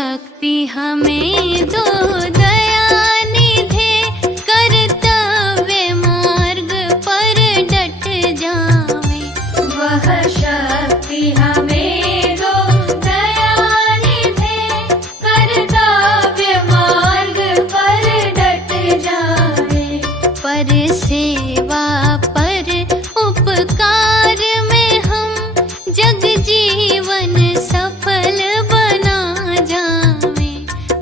शक्ति हमें दो दया निधे, कर्तव्य मार्ग पर डट जावे। वह शक्ति हमें दो दया निधे, कर्तव्य मार्ग पर डट जावे। पर सेवा पर उपकार में हम जग जीवन सफल बना जावे।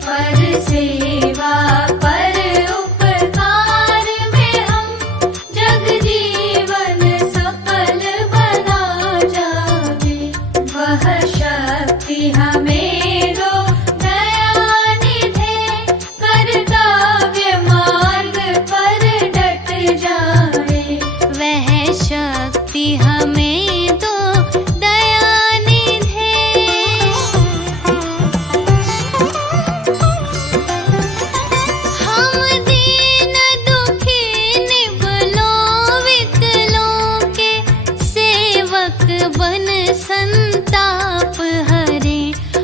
पर सेवा पर उपकार में हम जग जीवन सफल बना जावे। वह शक्ति हमें दो दया निधे, कर्तव्य मार्ग पर डट जावे। वह शक्ति हमें दो दया निधे। हम दीन दुखी निबलों विकलों के सेवक बन संताप हरे।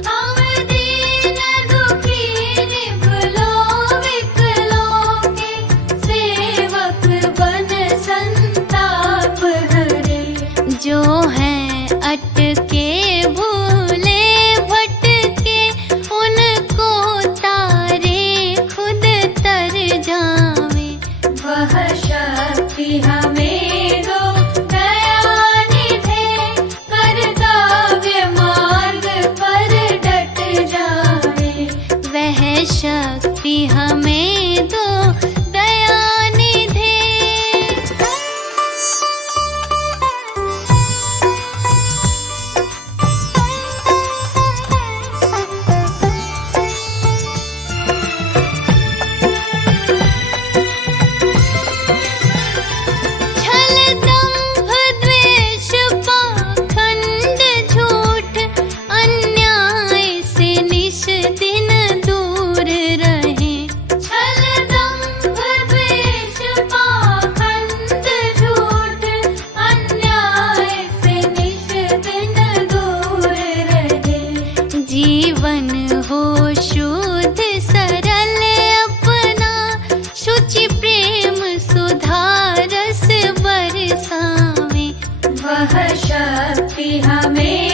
हम दीन दुखी निबलों विकलों के सेवक बन संताप हरे। जो हैं अटके भूले भटके, उनको तारे खुद तर जावे। वह शक्ति हमें दो दया निधे, कर्तव्य मार्ग पर डट जावे। वह शक्ति हमें दो दया निधे। छल दंभ द्वेष पाखंड झूठ, अन्याय से निश दिन दूर रहें। छल दंभ द्वेष पाखंड झूठ, अन्याय से निश दिन दूर रहे। जीवन हो शुद्ध सरल अपना, शुचि प्रेम सुधारस बरसावे। वह शक्ति हमें